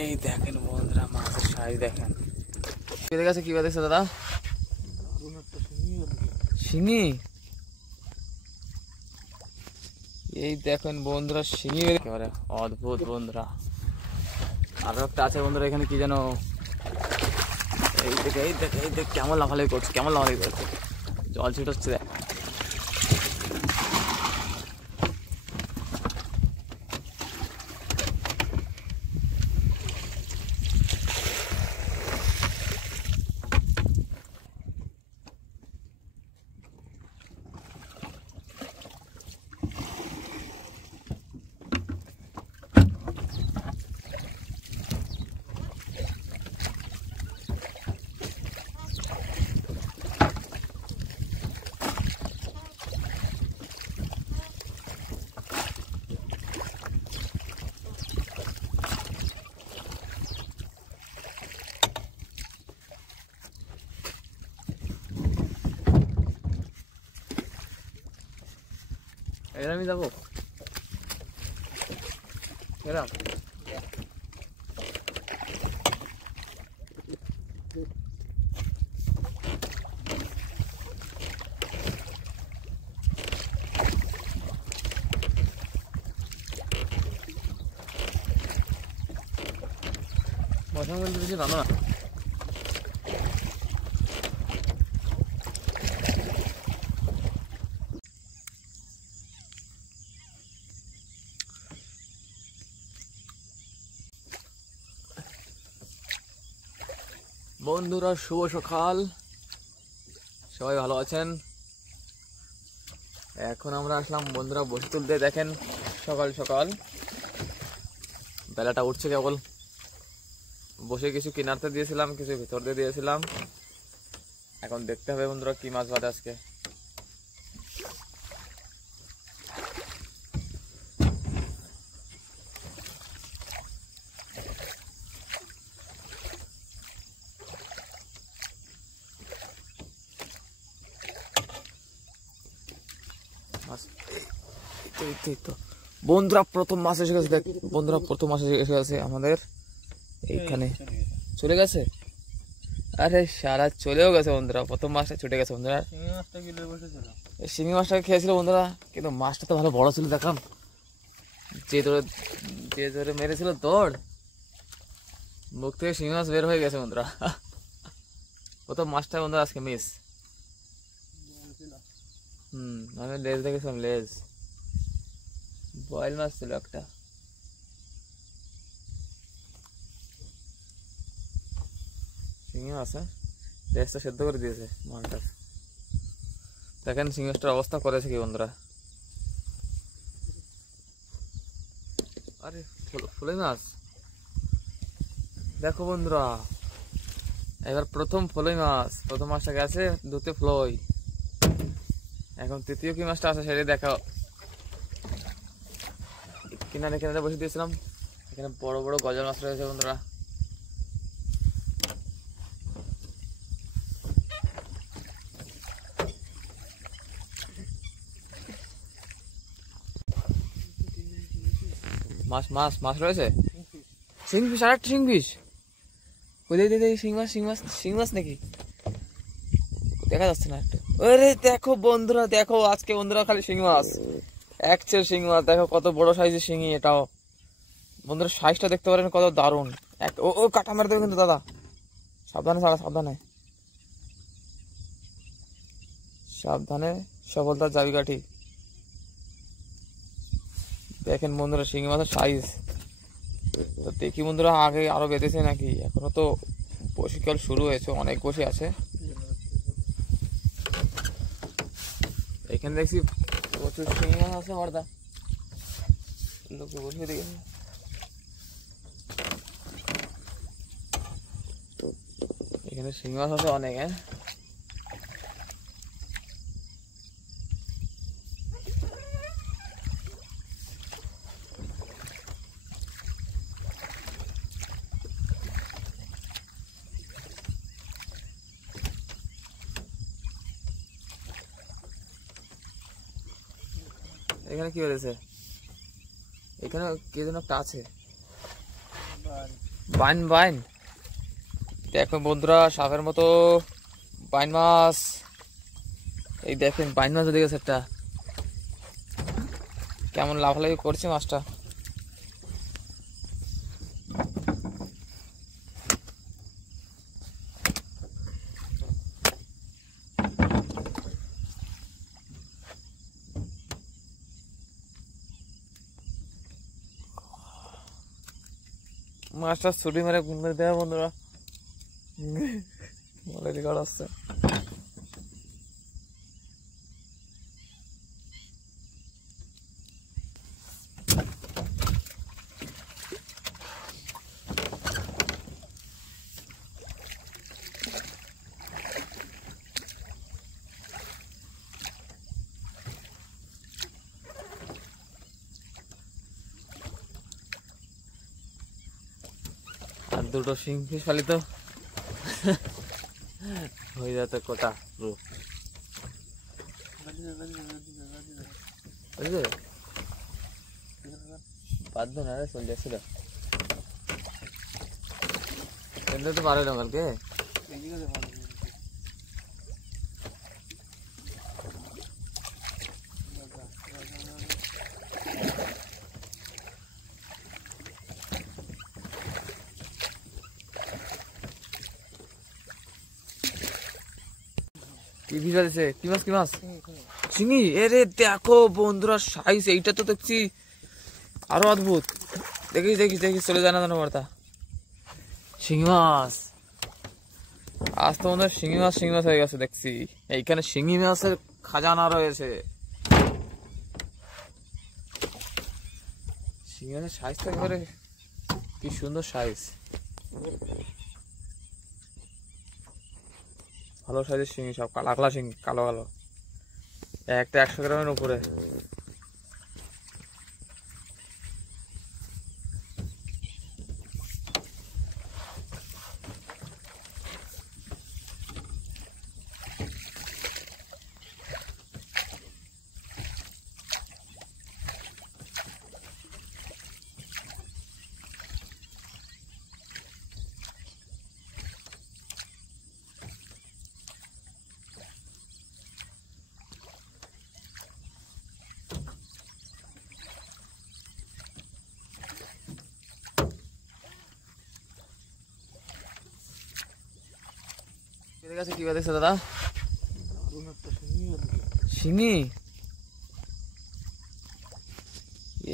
এই দেখেন বন্ধুরা মাছের সাইজ দেখেন। পেয়ে গেছে কি বাদেছে দাদা? শিঙি। এই দেখেন বন্ধুরা শিঙি একেবারে অদ্ভুত বন্ধুরা। আরো একটা আছে বন্ধুরা এখানে কি যেন, এই দেখে এই দেখে এই দেখ কেমন লাফালাফি করছে, কেমন লাফালাফি করছে, জল ছিটচ্ছে। এরামই যাবো এরাম। বসাম বলতে বেশি ভালো না। বন্ধুরা শুভ সকাল, সবাই ভালো আছেন? এখন আমরা আসলাম বন্ধুরা বসে তুলতে। দেখেন সকাল সকাল বেলাটা উঠছে কেবল। বসে কিছু কিনারতে দিয়েছিলাম, কিছু ভিতর দিয়ে দিয়েছিলাম। এখন দেখতে হবে বন্ধুরা কি মাছ বাঁধে আজকে। বন্ধুরা প্রথম মাছ এসে গেছে। দেখ বন্ধুরা প্রথম মাছ এসে গেছে আমাদের এইখানে। চলে গেছে? আরে সারা চলেও গেছে বন্ধুরা, প্রথম মাছটা ছুটে গেছে বন্ধুরা। শিঙি মাছটাকে খেয়েছিল বন্ধুরা, কিন্তু মাছটা তো ভালো বড় ছিল। দেখাম যে ধরে মেরেছিল দৌড়, মুখ থেকে শিঙি মাছ বের হয়ে গেছে বন্ধুরা। প্রথম মাছটা বন্ধুরা আজকে মিস। আমি লেজ দেখেছিলাম, লেজ বয়েল মাছ ছিল একটা। শিঙি মাছ, লেজটা সেদ্ধ করে দিয়েছে মাছটা। দেখেন শিঙি মাছটার অবস্থা করেছে কি বন্ধুরা। আরে ফলই মাছ দেখো বন্ধুরা, এবার প্রথম ফলই মাছ। প্রথম মাছটা গেছে দুতে ফলই, এখন তৃতীয় কি মাছটা আছে সেটাই দেখাও। কিনারে কিনারে বসে দিয়েছিলাম, এখানে বড় বড় গজাল মাছ রয়েছে বন্ধুরা। মাছ মাছ মাছ রয়েছে, শিং ফিশ, আর একটা শিং ফিশ। শিং মাছ, শিং মাছ, শিং মাছ নাকি দেখা যাচ্ছে না একটা। আরে দেখো বন্ধুরা, দেখো আজকে বন্ধুরা খালি শিং মাছ, একচের শিং মাছ। দেখো কত বড় সাইজের শিঙি এটাও বন্ধুরা। সাইজটা দেখতে পারেন কত দারুণ। ও কাটা মেরে দেবে কিন্তু দাদা, সাবধানে ছাড়া, সাবধানে সাবধানে, সফলতার চাবিকাঠি। দেখেন বন্ধুরা শিঙি মাছের সাইজ। তো দেখি বন্ধুরা আগে আরো বেঁধেছে নাকি, এখনো তো বসিকাল শুরু হয়েছে, অনেক বসে আছে। এখানে দেখছি প্রচুর শিঙি মাছ আছে বর্দা, লোকে বসে দেখেছি। এখানে শিঙি মাছ আছে অনেক। হ্যাঁ এখানে কি হয়েছে? এখানে কে যেন একটা আছে। বাইন বাইন, দেখো বন্ধুরা সাপের মতো বাইন মাছ। এই দেখেন বাইন মাছ দেখেছে একটা, কেমন লাফালাফি করছে মাছটা। মাছটা ছুটি মেরে গুন করে দেওয়া বন্ধুরা, রেকর্ড আসছে। আর দুটো শিং ফিশ পালি তো হয়ে যেত কোটা পুরো। বাধ্য না রে, চলে যাচ্ছিল তো পারে না কালকে। কি মাছ? কি মাছ? শিঙি। এরে দেখো বন্ধুরা সাইজ, এইটা তো দেখছি আরো অদ্ভুত। দেখিস দেখিস দেখিস, চলে যায় না জানো বার্তা। শিঙি মাছ, আজ তো মনে হয় শিঙি মাছ হয়ে গেছে দেখছি। এইখানে শিঙি মাছের খাজানা রয়েছে। শিঙি মাছের সাইজ তো একেবারে কি সুন্দর সাইজ, ভালো সাইজের শিঙি, সব কালা শিঙি, কালো কালো, একটা 100 গ্রামের উপরে। কি দেখছো দাদা? শিঙি।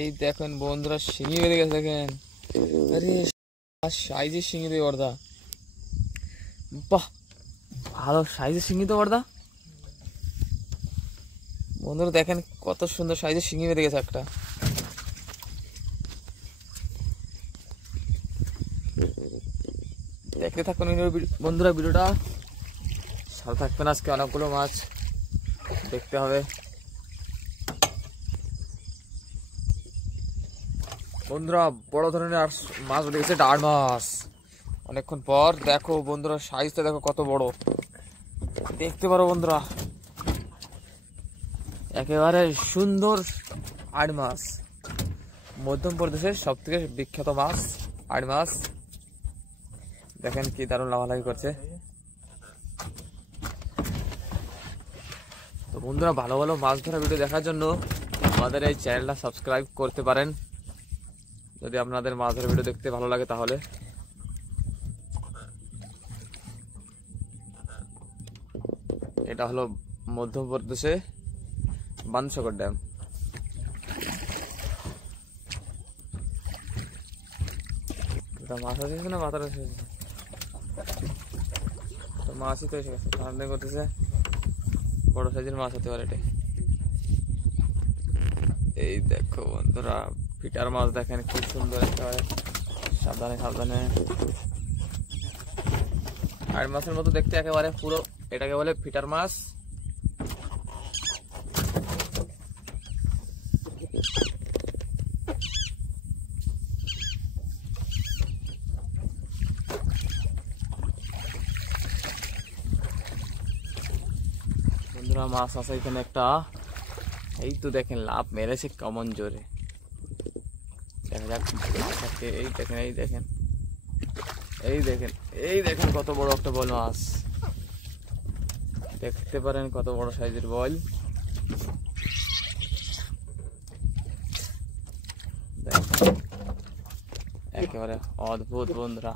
এই দেখেন বন্ধুরা শিঙি বেঁধে গেছে দেখেন। আরে সাইজের শিঙি তো বর্দা, বাহ ভালো সাইজের শিঙি তো বর্দা। বন্ধুরা দেখেন কত সুন্দর সাইজের শিঙি বেঁধে গেছে একটা। দেখতে থাকুন বন্ধুরা ভিডিওটা, সাথে থাকবেন। আজকে অনেকগুলো মাছ দেখতে হবে বন্ধুরা। বড় ধরনের আর মাছ উঠে গেছে, ডাড় মাছ অনেকক্ষণ পর। দেখো বন্ধুরা সাইজটা দেখো কত বড়, দেখতে পারো বন্ধুরা, একেবারে সুন্দর আড় মাছ। মধ্যপ্রদেশের সব থেকে বিখ্যাত মাছ আড় মাছ। দেখেন কি দারুণ লাফালাফি করছে। তো বন্ধুরা ভালো ভালো মাছ ধরা ভিডিও দেখার জন্য আমাদের এই চ্যানেলটা সাবস্ক্রাইব করতে পারেন, যদি আপনাদের মাছ ধরা ভিডিও দেখতে ভালো লাগে তাহলে। এটা হলো মধ্যপ্রদেশে বানসাগর ড্যাম। এটা মাছ আছে না মাথার আছে, মাছই তো এসে গেছে, ঠান্ডা করতেছে। বড় সাইজের মাছ হতে পারে এটা। এই দেখো বন্ধুরা ফিটার মাছ দেখেন খুব সুন্দর একটা, সাবধানে সাবধানে। আর মাছের মতো দেখতে একেবারে পুরো, এটাকে বলে ফিটার মাছ। বন্ধুরা মাছ আছে এখানে একটা, এই তো দেখেন লাভ মেরেছে কেমন জোরে। দেখা যাক মাছটাকে। এই দেখেন এই দেখেন এই দেখেন এই দেখেন কত বড় একটা বল মাছ, দেখতে পারেন কত বড় সাইজের বল। একেবারে অদ্ভুত বন্ধুরা।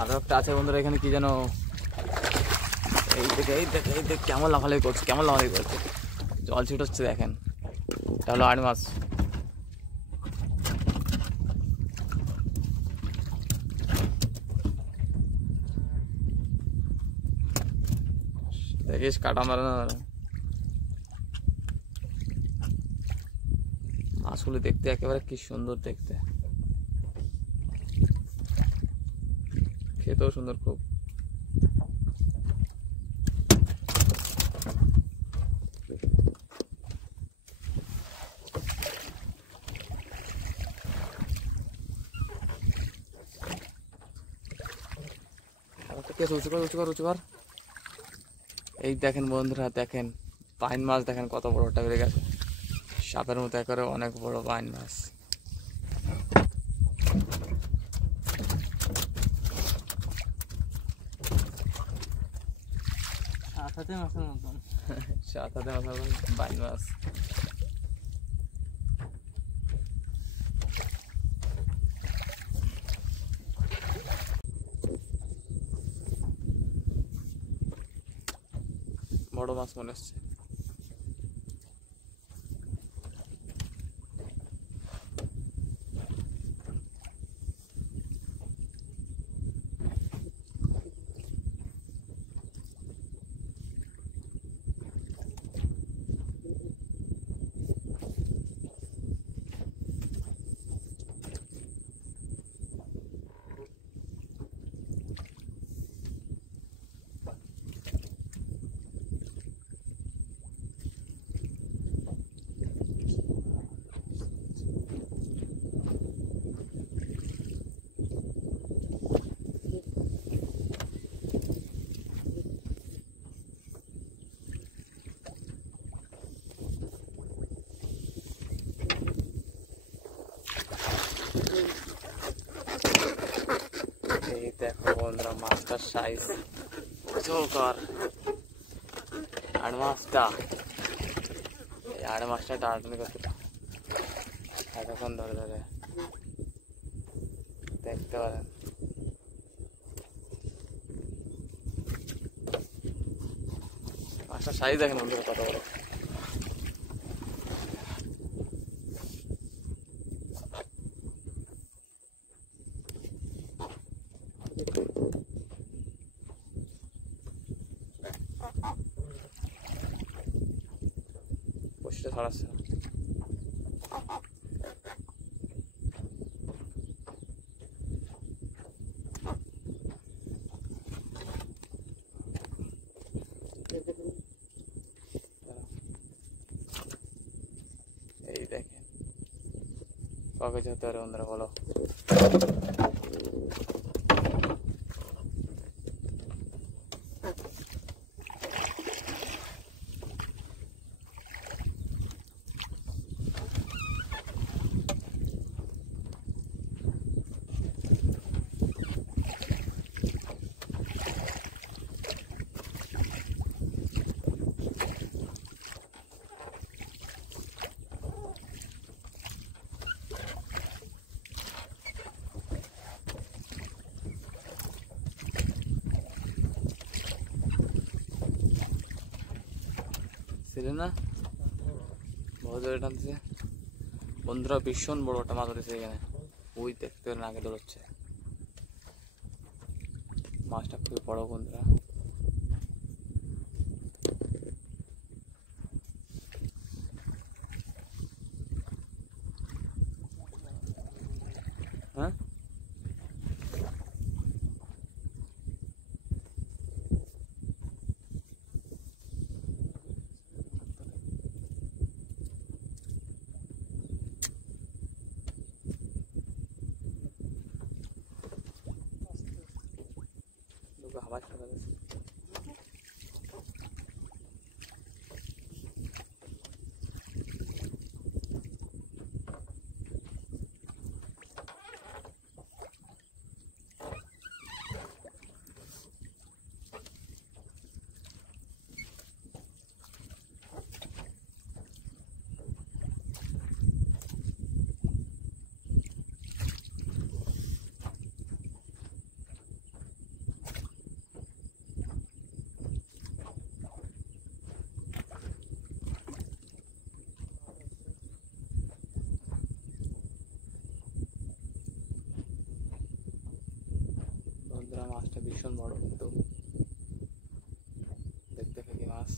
আরো একটা আছে বন্ধুরা এখানে, কি যেন এই দেখে এই দেখে এই দেখ কেমন লাফালাফি করছে, কেমন লাফালাফি করছে, জল ছিটচ্ছে দেখেন। এটা হলো আড় মাছ। দেখিস কাটা মারে না, মাছগুলো দেখতে একেবারে কি সুন্দর দেখতে, খেতেও সুন্দর খুব। এই দেখেন বন্ধুরা, দেখেন পাইন মাছ দেখেন কত বড়টা বেড়ে গেছে, সাপের মতো একেবারে অনেক বড় পাইন মাছ। সাত হাতে মাছের মতন পাইন মাছ। বড় মাছ মনে হচ্ছে। এই দেখো বন্ধুরা মাছটার সাইজ কর। আড় মাছটা, এই আড় মাছটা টানাটানি করতে এতক্ষণ ধরে ধরে দেখতে পারেন। মাছটার সাইজ দেখেন বন্ধুরা কত বড়। বসিটা ছড়াচ্ছে এই দেখেন কবে যেতে পারে বন্ধুরা বলো। না বহুত জোরে টানতেছে বন্ধুরা, ভীষণ বড় একটা মাছ ধরেছে এখানে। ওই দেখতে আগে দৌড়চ্ছে, মাছটা খুবই বড় বন্ধুরা। হ্যাঁ আবার মাছটা ভীষণ বড়, কিন্তু দেখতে কি মাছ।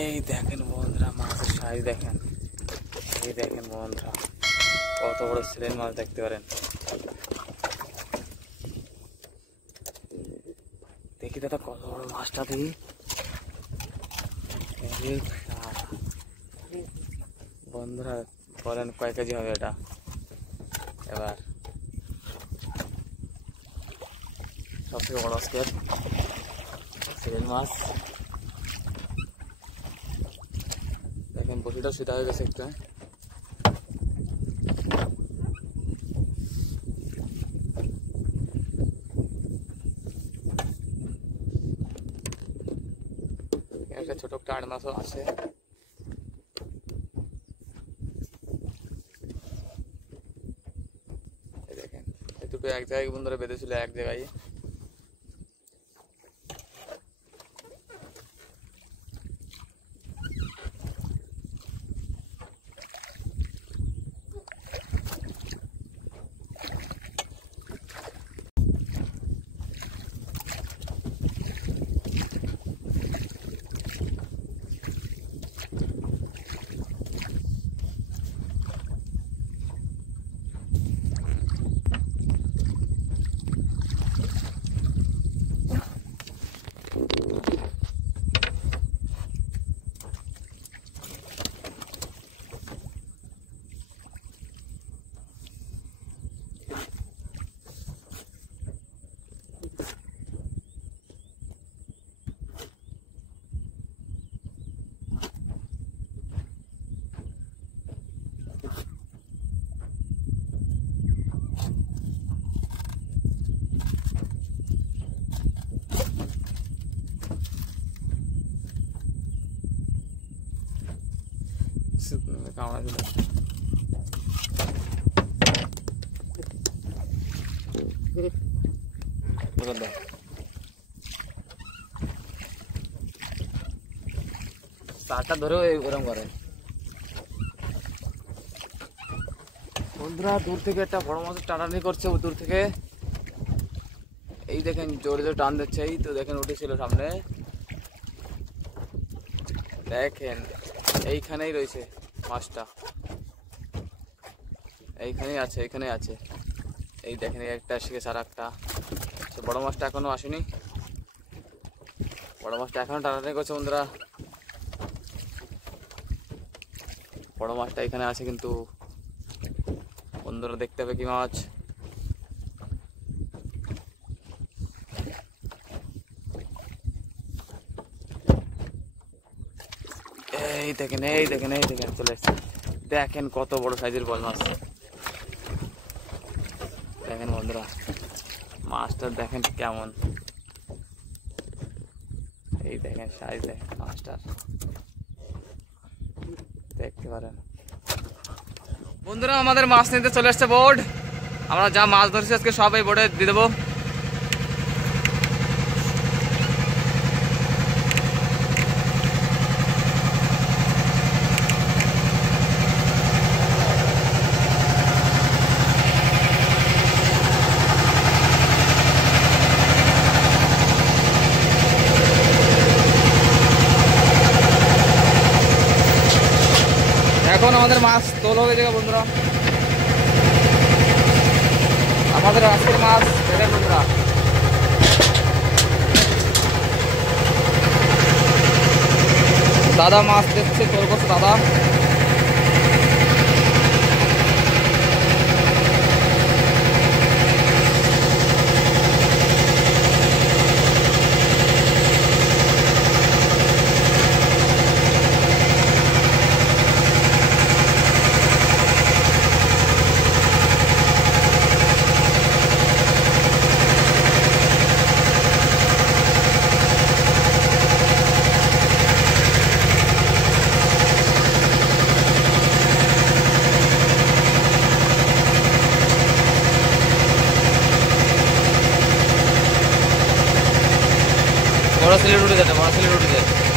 এই দেখেন বন্ধুরা মাছের সাইজ দেখেন, এই দেখেন বন্ধুরা কত বড় সিলেন মাছ দেখতে পারেন। দেখি দাদা কত বড় মাছটা দেখি। বন্ধুরা বলেন কয় কেজি হবে এটা? এবার সবথেকে বড় আজকের সিলেন মাছ দেখেন, বসিটা সুতা হয়ে গেছে একটু। একটা ছোট একটা আড় মাছও আছে। দেখেন এই দুটো এক জায়গায় বন্ধুরা বেঁধেছিল, এক জায়গায়। কামড়া দিল। তারটা ধরেও এরকম করে। বন্ধুরা দূর থেকে একটা বড় মাছের টানাটানি করছে, দূর থেকে। এই দেখেন জোরে জোরে টান দিচ্ছে। এই তো দেখেন উঠেছিল সামনে, দেখেন এইখানেই রয়েছে মাছটা, এইখানেই আছে, এইখানেই আছে। এই দেখেন একটা শিখেছে আর একটা। বড় মাছটা এখনো আসেনি, বড় মাছটা এখনো টানাটানি করছে বন্ধুরা। বড় মাছটা এখানে আছে, কিন্তু বন্ধুরা দেখতে হবে কি মাছ। এই দেখেন, এই দেখেন, এই দেখেন চলে এসছে। দেখেন কত বড় সাইজের বল মাছ। দেখেন বন্ধুরা মাছটা দেখেন কেমন, এই দেখেন সাইজ দেখেন মাছটার, দেখতে পারেন বন্ধুরা। আমাদের মাছ নিতে চলে আসছে বোর্ড। আমরা যা মাছ ধরছি আজকে সব এই বোর্ডে দিয়ে দেবো। এখন আমাদের মাছ তোলা হয়ে যাবে বন্ধুরা। আমাদের আজকের মাছ দেখেন বন্ধুরা, দাদা মাছ দেখছে, তোর করছে দাদা। বড় সিলেট উঠে যায় না, বড় সিলেট উঠে যায়।